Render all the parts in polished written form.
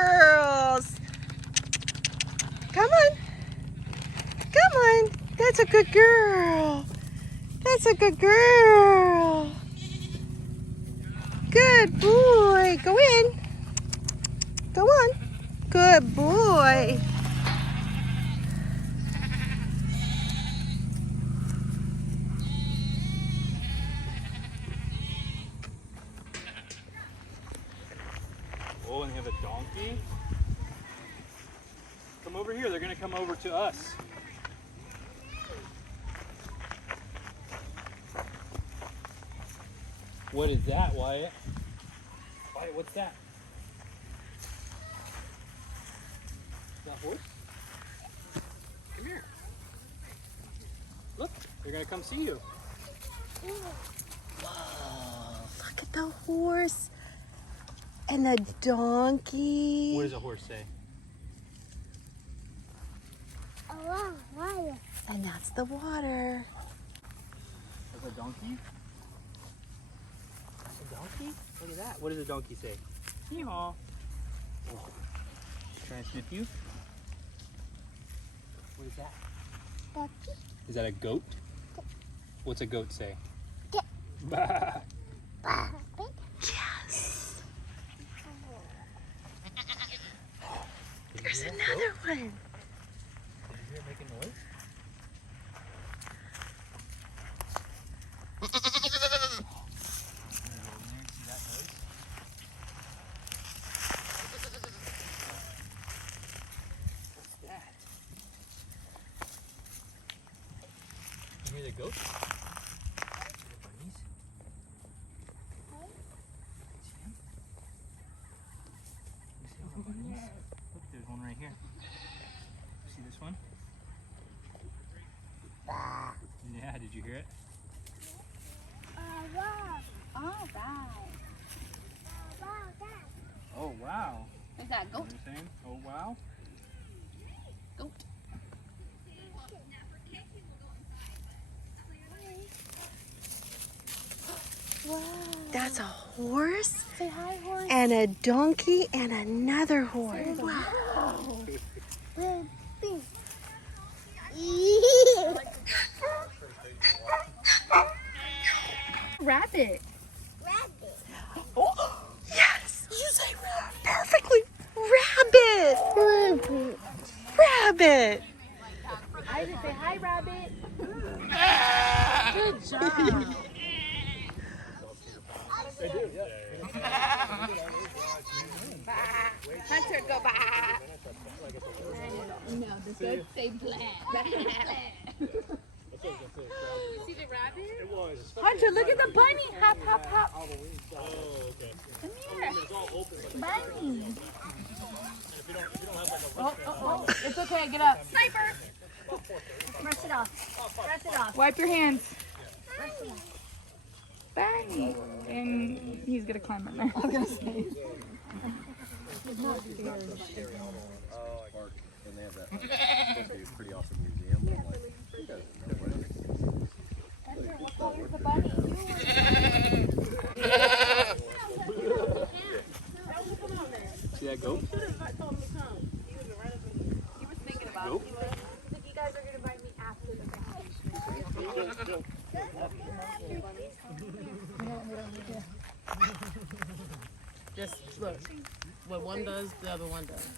girls. Come on. Come on. That's a good girl. That's a good girl. Good boy. Go in. Go on. Good boy. Oh, and they have a donkey. Come over here. They're going to come over to us. What is that, Wyatt? Wyatt, what's that? Is that a horse? Come here. Look, they're going to come see you. Whoa, look at the horse and the donkey. What does a horse say? And that's the water. That's a donkey? That's a donkey? Look at that. What does a donkey say? Yeehaw. Trying to sniff you? What is that? Donkey. Is that a goat? What's a goat say? Yeah. Bah. Yes. There's another one. Did you hear it making noise? What's that? You hear the goat? The bunnies? See them? You see all the bunnies? Look, there's one right here. See this one? Yeah, did you hear it? Oh, wow. Is that You know goat? what I'm saying? Oh, wow. Goat. Wow. That's a horse Say hi, horse. and a donkey and another horse. Wow. Rabbit. Oh, yes. Did you say rabbit? Perfectly. Rabbit. Rabbit. Isaac, say hi, rabbit. Good job. Hunter, go bye. No, the goat say blah. See the rabbit? Hunter, look at the bunny. Hop, hop, hop. Come here. Bunny. Oh. It's okay. Get up. Sniper. Brush it off. Brush it off. Wipe your hands. Brush it off. Bunny. And he's going to climb on there. I'm going to say. And they have that supposed to be a pretty awesome museum. I'm like, you guys know what it is. Where's the bunny? See that goat? He was thinking about Nope. it. He said, you guys are going to invite me after the family. Just look, what one does, the other one does.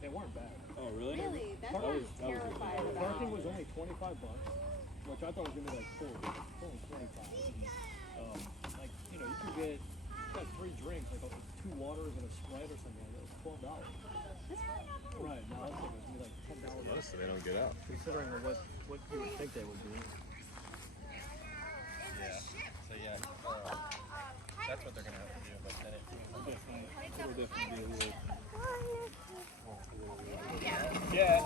They weren't bad. Oh, really? Really? That's That was terrified good. about. Parking was only $25, which I thought was gonna be like 40. It's only 25. Like, you know, you can get like 3 drinks, like 2 waters and a Sprite or something like that. It was $12. Right, now it's gonna be like $10. Most of they don't get out. Considering what you would think they would do. Yeah. So yeah, that's what they're gonna have to do. But then It would definitely be a little. Yeah,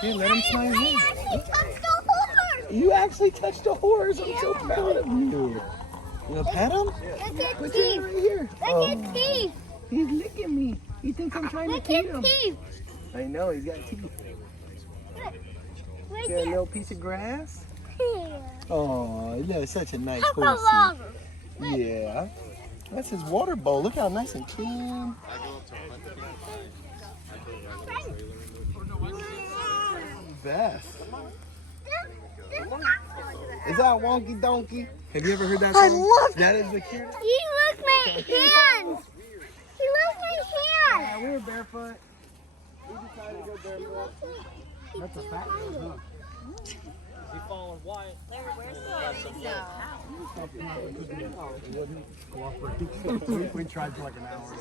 Hey, let him smile. You actually touched a horse. I'm so proud of you. You gonna pet him? Look at Put teeth. it right here. Look at teeth. He's licking me. He thinks I'm trying Look to feed at him. teeth. I know, he's got teeth. Right Got a little piece of grass. here. Oh, that's such a nice How horsey. long? Yeah. That's his water bowl. Look how nice and clean. Beth. Is that Wonky Donkey? Have you ever heard that song? I love that. Is the cute. He looked my hands. He looked my hands. Yeah, we were barefoot. We decided to go barefoot. That's a fact, huh? He following Wyatt. We tried for like an hour.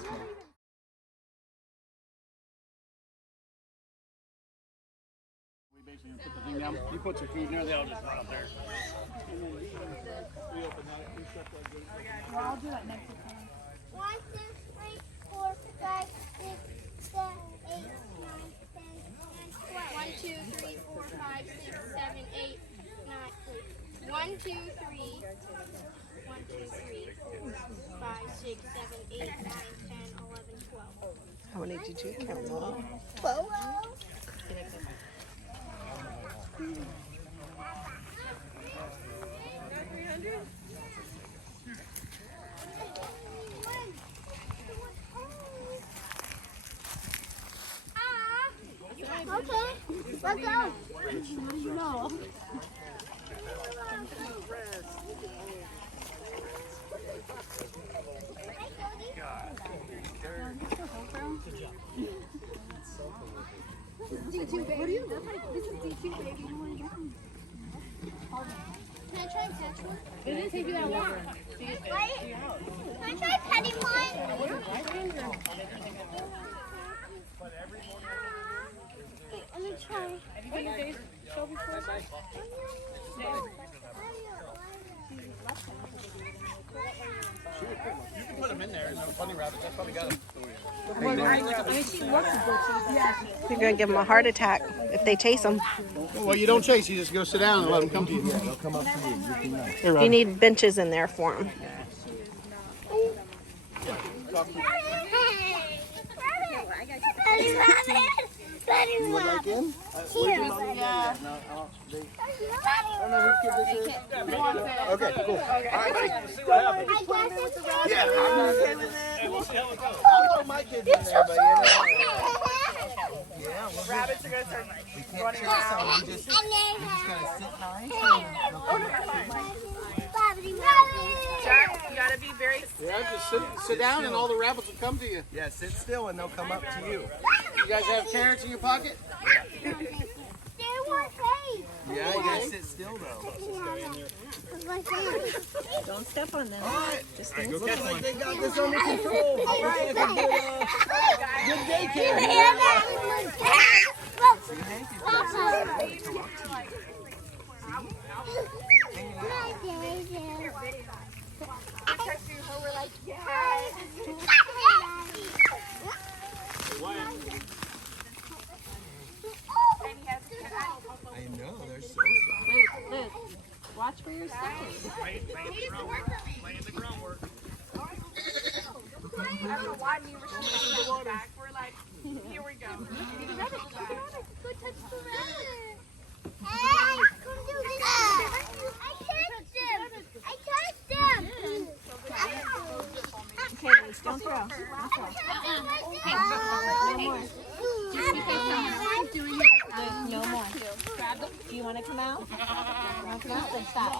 We basically put the thing down. You put your feet in there, they all just run up there. I'll do it next time. 1, 2, 3, 4, 5, 6, 7, 8, 9, 10, 11, 12. 1, 2, 3, 4, 5, 6, 7, 8, 9, 1, 2, 3. 1, 2, 3, 4, 5, 6, 7, 8, 9, 10, 11, 12. How many did you count? 12. Okay, let's go. No. D2 baby. This is D2 baby. Can I try and catch one? It didn't take you that long. Wait. Can I try petting one? Let me try. Have you been to Dave's show before? You can put them in there. There's no funny rabbits. That's probably got them. You're gonna give them a heart attack if they chase them. Well, you don't chase. You just go sit down and let them come to you. They'll come up to you. You can nice. Here, You need benches in there for them. Petting rabbit. Petting You would like rabbit. in? Here. Yeah. No, I don't know whose kid this is. Okay, cool. All right, buddy. Yeah, I'm not getting in it. I'll put my kids in there, but yeah, rabbits are gonna start running around. You just gotta sit nice. Jack, you gotta be very. Yeah, just sit down and all the rabbits will come to you. Yeah, sit still and they'll come up to you. You guys have carrots in your pocket? Yeah, you gotta sit still though. Don't step on them. All right. Just Looks like they got this under control. Looks like a good daycare. I know, they're so soft. Liz, watch for your steps. Laying the groundwork. I don't know why me and Rashida are back. We're like, here we go. The rabbit, look at the rabbit. Go touch the rabbit. Hey, come do this. I touched him. I touched him. Okay, Liz, don't throw. No more. Do you want to come out? You want to come out? Then stop.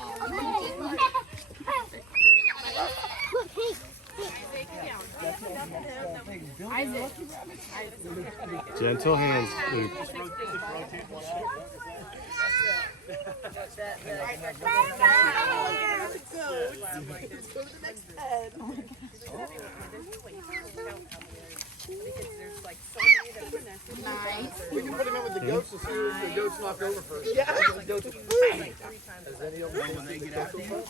Gentle hands, Luke. We can put them in with the goats to see if the goats knock over first. Yeah. Does any of them when they get out there?